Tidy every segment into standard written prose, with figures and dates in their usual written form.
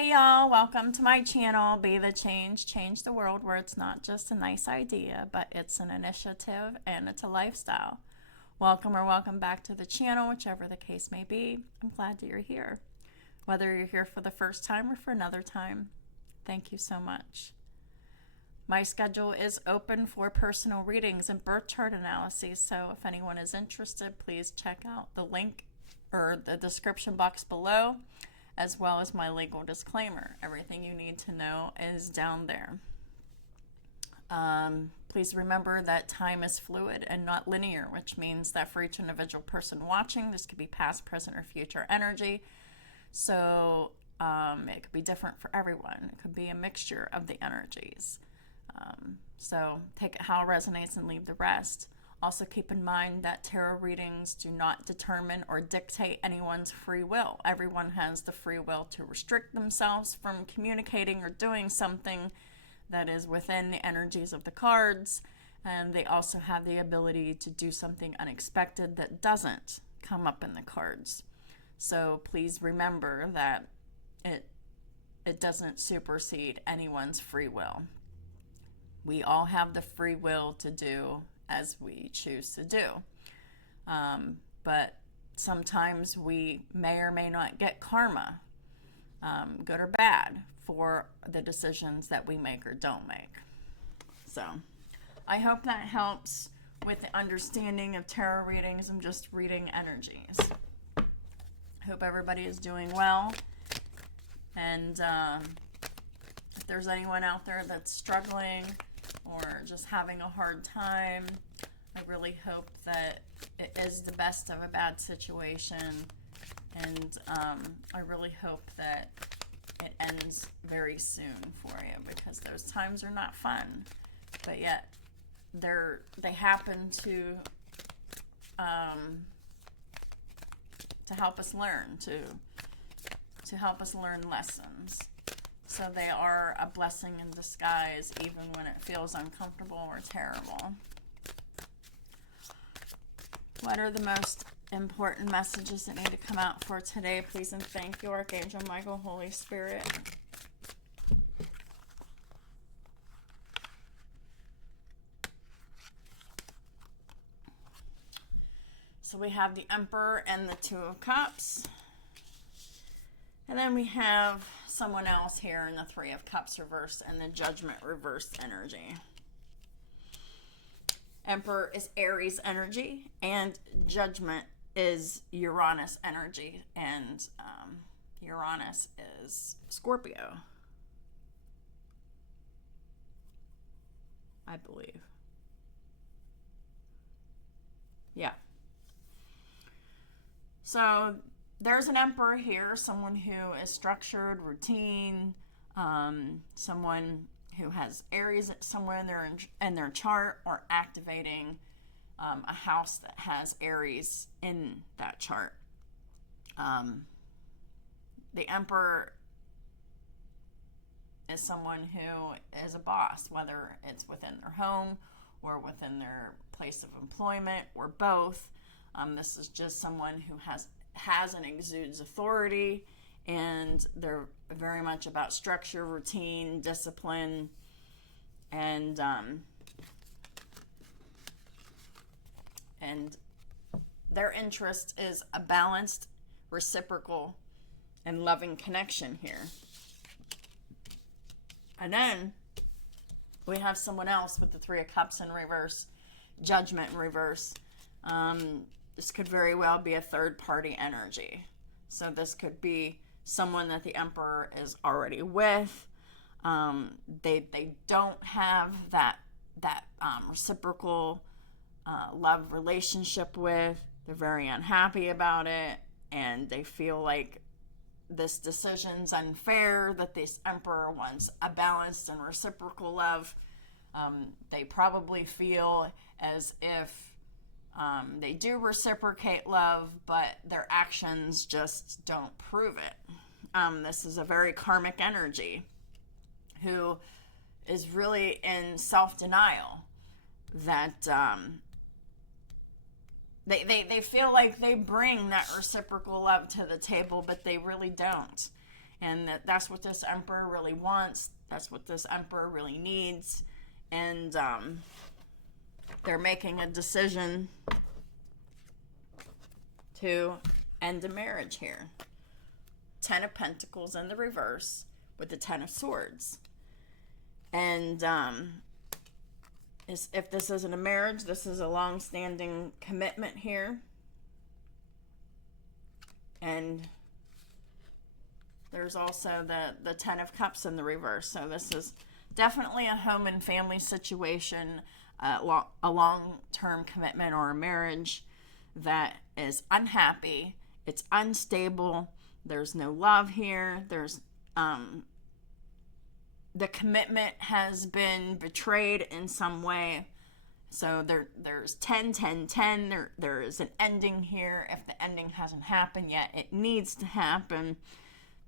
Hey y'all, welcome to my channel, Be the Change, Change the World, where it's not just a nice idea, but it's an initiative and it's a lifestyle. Welcome or welcome back to the channel, whichever the case may be. I'm glad that you're here. Whether you're here for the first time or for another time, thank you so much. My schedule is open for personal readings and birth chart analyses, so if anyone is interested, please check out the link or the description box below, as well as my legal disclaimer. Everything you need to know is down there. Please remember that time is fluid and not linear, which means that for each individual person watching, this could be past, present, or future energy. So it could be different for everyone. It could be a mixture of the energies. So take it how it resonates and leave the rest. Also keep in mind that tarot readings do not determine or dictate anyone's free will. Everyone has the free will to restrict themselves from communicating or doing something that is within the energies of the cards. And they also have the ability to do something unexpected that doesn't come up in the cards. So please remember that it doesn't supersede anyone's free will. We all have the free will to do as we choose to do. But sometimes we may or may not get karma, good or bad, for the decisions that we make or don't make. So I hope that helps with the understanding of tarot readings. I'm just reading energies. I hope everybody is doing well. And if there's anyone out there that's struggling or just having a hard time, I really hope that it is the best of a bad situation, and I really hope that it ends very soon for you, because those times are not fun, but yet they happen to help us learn, to help us learn lessons. So they are a blessing in disguise, even when it feels uncomfortable or terrible. What are the most important messages that need to come out for today? Please and thank you, Archangel Michael, Holy Spirit. So we have the Emperor and the Two of Cups. And then we have someone else here in the Three of Cups reversed and the Judgment reversed energy. Emperor is Aries energy, and Judgment is Uranus energy, and Uranus is Scorpio, I believe. Yeah. So there's an Emperor here, someone who is structured, routine, someone who has Aries somewhere in their chart, or activating a house that has Aries in that chart. The Emperor is someone who is a boss, whether it's within their home or within their place of employment or both. This is just someone who has and exudes authority, and they're very much about structure, routine, discipline, and their interest is a balanced, reciprocal, and loving connection here. And then we have someone else with the Three of Cups in reverse, Judgment in reverse. This could very well be a third-party energy. So this could be someone that the Emperor is already with. They don't have that reciprocal love relationship with. They're very unhappy about it, and they feel like this decision's unfair, that this Emperor wants a balanced and reciprocal love. They probably feel as if they do reciprocate love, but their actions just don't prove it. This is a very karmic energy who is really in self-denial, that they feel like they bring that reciprocal love to the table, but they really don't. And that's what this Emperor really wants. That's what this Emperor really needs. And they're making a decision to end a marriage here. 10 of Pentacles in the reverse with the 10 of Swords. And if this isn't a marriage, this is a long-standing commitment here. And there's also the 10 of Cups in the reverse. So this is definitely a home and family situation, a long-term commitment or a marriage that is unhappy. It's unstable. There's no love here. There's the commitment has been betrayed in some way. So there's 10, 10, 10. There is an ending here. If the ending hasn't happened yet, it needs to happen.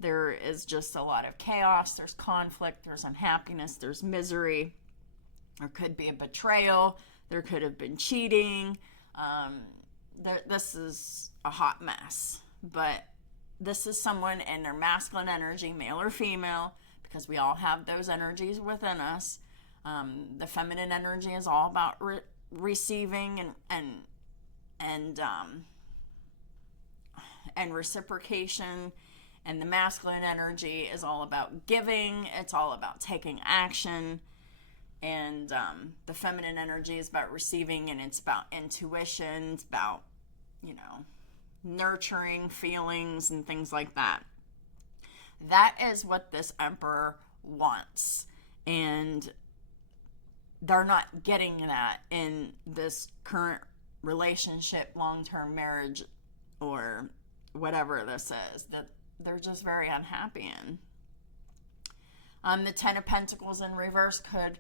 There is just a lot of chaos. There's conflict. There's unhappiness. There's misery. There could be a betrayal. There could have been cheating. This is a hot mess. But this is someone in their masculine energy, male or female, because we all have those energies within us. The feminine energy is all about receiving and reciprocation, and the masculine energy is all about giving. It's all about taking action, and the feminine energy is about receiving, and it's about intuition. It's about, nurturing feelings and things like that. That is what this Emperor wants, and they're not getting that in this current relationship, long-term marriage, or whatever this is, that they're just very unhappy in. The 10 of Pentacles in reverse could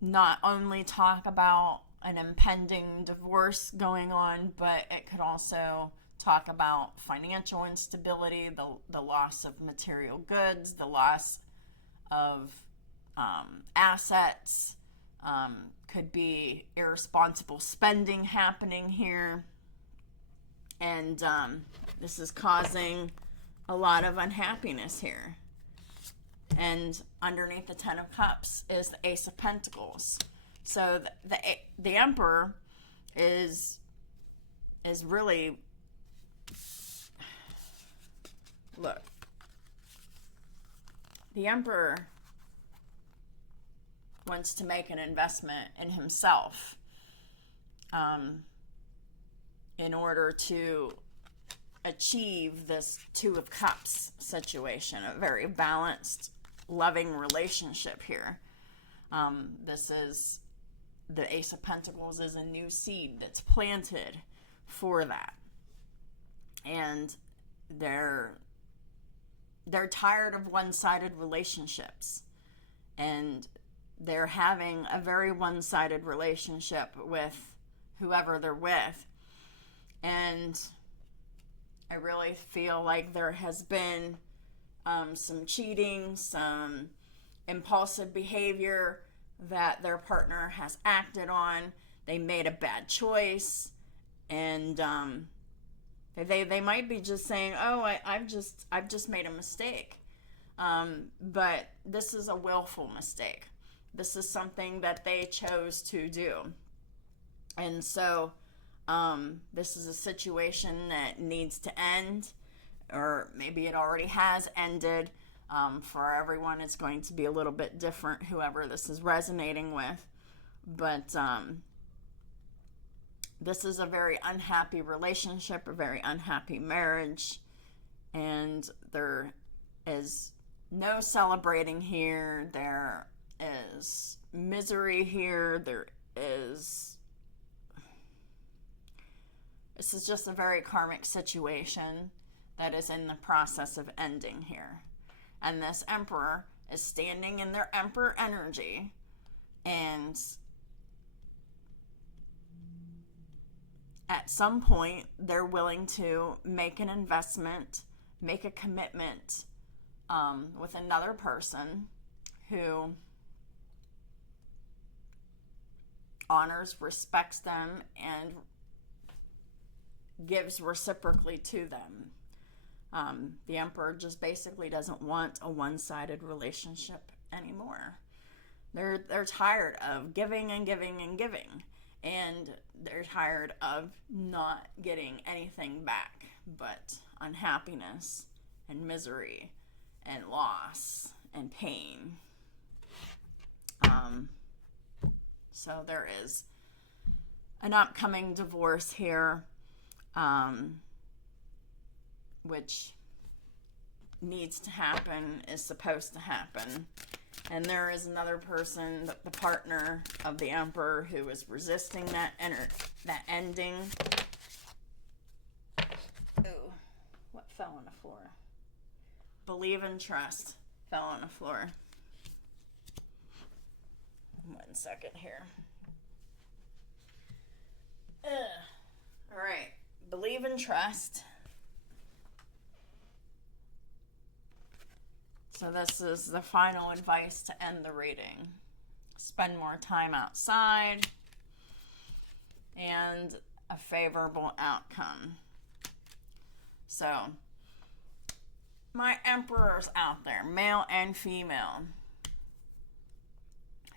not only talk about an impending divorce going on, but it could also talk about financial instability, the loss of material goods, the loss of assets. Could be irresponsible spending happening here. And this is causing a lot of unhappiness here. And underneath the 10 of Cups is the Ace of Pentacles. So the Emperor is really, look, the Emperor wants to make an investment in himself in order to achieve this 2 of Cups situation, a very balanced, loving relationship here. This is, the Ace of Pentacles is a new seed that's planted for that. And they're tired of one-sided relationships. And they're having a very one-sided relationship with whoever they're with. And I really feel like there has been some cheating, some impulsive behavior that their partner has acted on. They made a bad choice, and they might be just saying, "Oh, I've just made a mistake," but this is a willful mistake. This is something that they chose to do, and so this is a situation that needs to end, or maybe it already has ended. For everyone, it's going to be a little bit different, whoever this is resonating with. But this is a very unhappy relationship, a very unhappy marriage. And there is no celebrating here. There is misery here. This is just a very karmic situation that is in the process of ending here. And this Emperor is standing in their Emperor energy, and at some point they're willing to make an investment, make a commitment with another person who honors, respects them, and gives reciprocally to them. The Emperor just basically doesn't want a one-sided relationship anymore. They're tired of giving and giving and giving, and they're tired of not getting anything back but unhappiness and misery and loss and pain. So there is an upcoming divorce here, which needs to happen, is supposed to happen. And there is another person, the partner of the Emperor, who is resisting that ending. Ooh, what fell on the floor? Believe and trust fell on the floor. 1 second here. All right, believe and trust. So this is the final advice to end the reading. Spend more time outside and a favorable outcome. So, my emperors out there, male and female,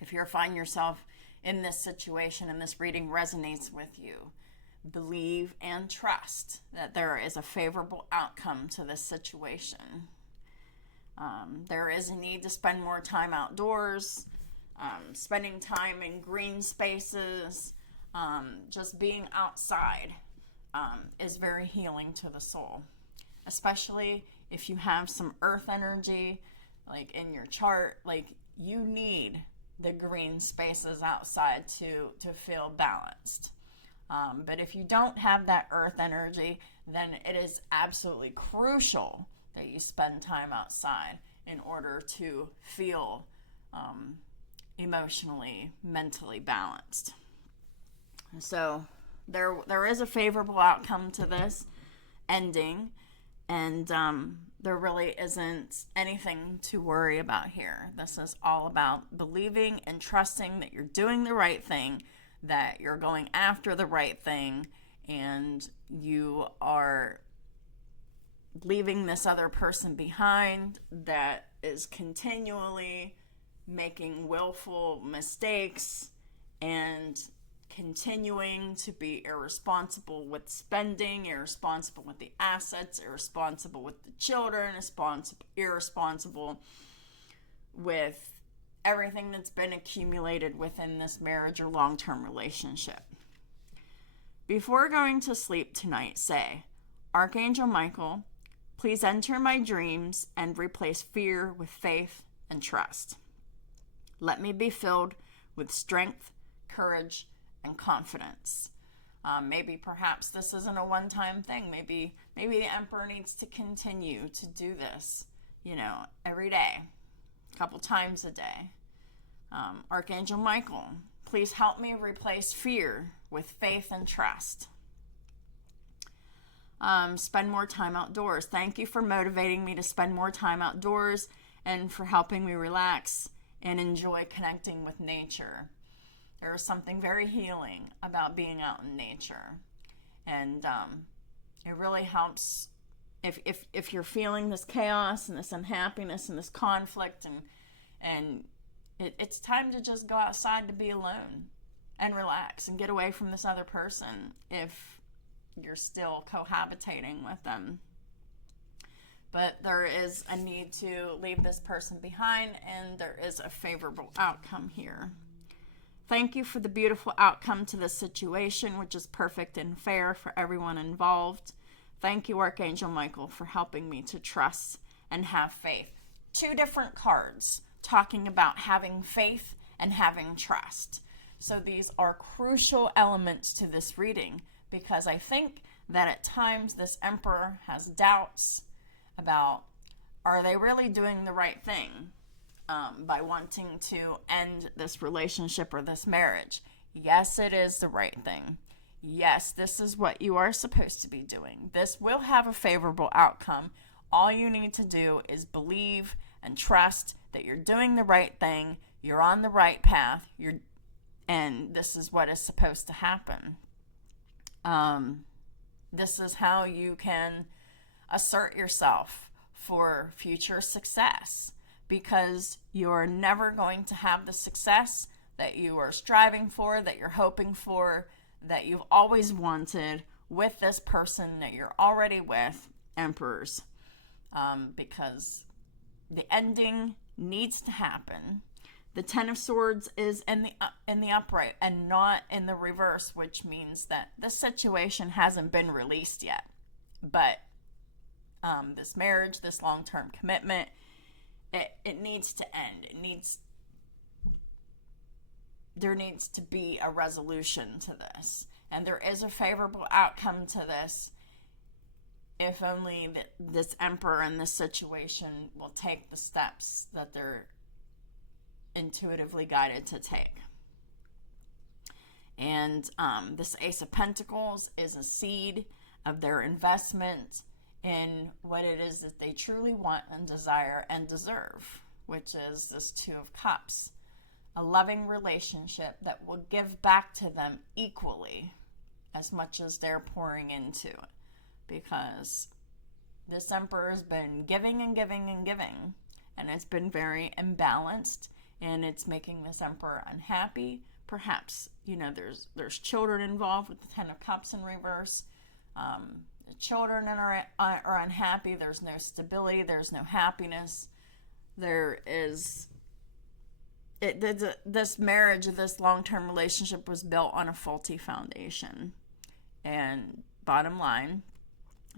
if you find yourself in this situation and this reading resonates with you, believe and trust that there is a favorable outcome to this situation. There is a need to spend more time outdoors, spending time in green spaces, just being outside is very healing to the soul, especially if you have some earth energy, like in your chart. Like, you need the green spaces outside to feel balanced. But if you don't have that earth energy, then it is absolutely crucial that you spend time outside in order to feel emotionally, mentally balanced. So there is a favorable outcome to this ending, and there really isn't anything to worry about here. This is all about believing and trusting that you're doing the right thing, that you're going after the right thing, and you are leaving this other person behind that is continually making willful mistakes and continuing to be irresponsible with spending, irresponsible with the assets, irresponsible with the children, irresponsible with everything that's been accumulated within this marriage or long-term relationship. Before going to sleep tonight, say, Archangel Michael, please enter my dreams and replace fear with faith and trust. Let me be filled with strength, courage, and confidence. Maybe perhaps this isn't a one-time thing. Maybe the Emperor needs to continue to do this, every day, a couple times a day. Archangel Michael, please help me replace fear with faith and trust. Spend more time outdoors. Thank you for motivating me to spend more time outdoors and for helping me relax and enjoy connecting with nature. There is something very healing about being out in nature. And it really helps if you're feeling this chaos and this unhappiness and this conflict, and it's time to just go outside to be alone and relax and get away from this other person if you're still cohabitating with them. But there is a need to leave this person behind, and there is a favorable outcome here. Thank you for the beautiful outcome to this situation, which is perfect and fair for everyone involved. Thank you, Archangel Michael, for helping me to trust and have faith. 2 different cards talking about having faith and having trust. So these are crucial elements to this reading, because I think that at times this Emperor has doubts about, are they really doing the right thing by wanting to end this relationship or this marriage? Yes, it is the right thing. Yes, this is what you are supposed to be doing. This will have a favorable outcome. All you need to do is believe and trust that you're doing the right thing, you're on the right path, and this is what is supposed to happen. This is how you can assert yourself for future success, because you're never going to have the success that you are striving for, that you're hoping for, that you've always wanted with this person that you're already with, emperors. Because the ending needs to happen. The Ten of Swords is in the upright and not in the reverse, which means that this situation hasn't been released yet. But this marriage, this long-term commitment, it needs to end. There needs to be a resolution to this. And there is a favorable outcome to this if only this emperor in this situation will take the steps that they're intuitively guided to take. And this Ace of Pentacles is a seed of their investment in what it is that they truly want and desire and deserve, which is this Two of Cups. A loving relationship that will give back to them equally as much as they're pouring into it. Because this emperor has been giving and giving and giving, and it's been very imbalanced, and it's making this emperor unhappy. Perhaps, there's children involved with the Ten of Cups in reverse. The children are unhappy. There's no stability. There's no happiness. This marriage, this long-term relationship was built on a faulty foundation. And bottom line,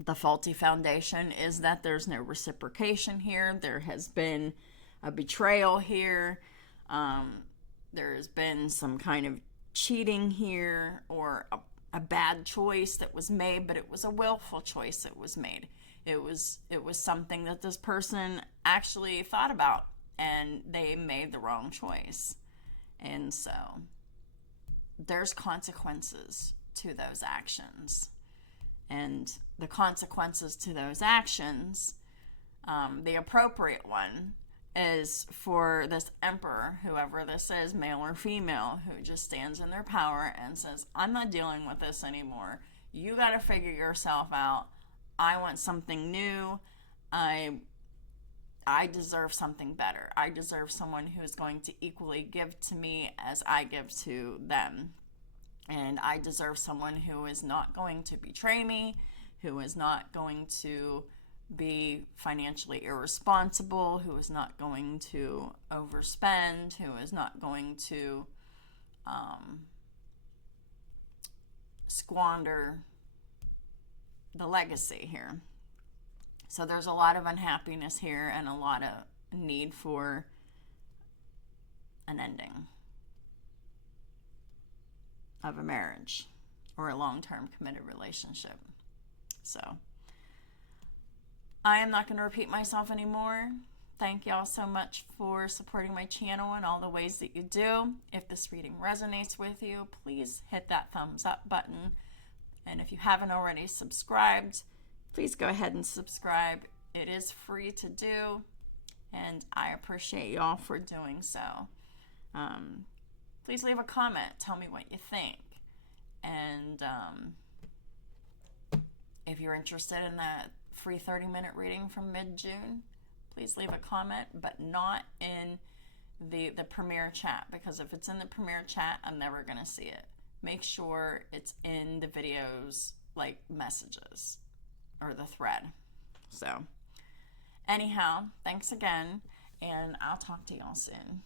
the faulty foundation is that there's no reciprocation here. There has been a betrayal here. There has been some kind of cheating here, or a bad choice that was made, but it was a willful choice that was made. It was something that this person actually thought about, and they made the wrong choice. And so there's consequences to those actions. And the consequences to those actions, the appropriate one, is for this emperor, whoever this is, male or female, who just stands in their power and says, I'm not dealing with this anymore. You got to figure yourself out. I want something new. I deserve something better. I deserve someone who is going to equally give to me as I give to them. And I deserve someone who is not going to betray me, who is not going to be financially irresponsible, who is not going to overspend, who is not going to squander the legacy here. So there's a lot of unhappiness here and a lot of need for an ending of a marriage or a long-term committed relationship. So I am not going to repeat myself anymore. Thank y'all so much for supporting my channel in all the ways that you do. If this reading resonates with you, please hit that thumbs up button. And if you haven't already subscribed, please go ahead and subscribe. It is free to do, and I appreciate y'all for doing so. Please leave a comment. Tell me what you think. And if you're interested in that free 30-minute reading from mid-June, please leave a comment, but not in the premiere chat, because if it's in the premiere chat, I'm never going to see it. Make sure it's in the videos, like messages or the thread. So anyhow, thanks again, and I'll talk to y'all soon.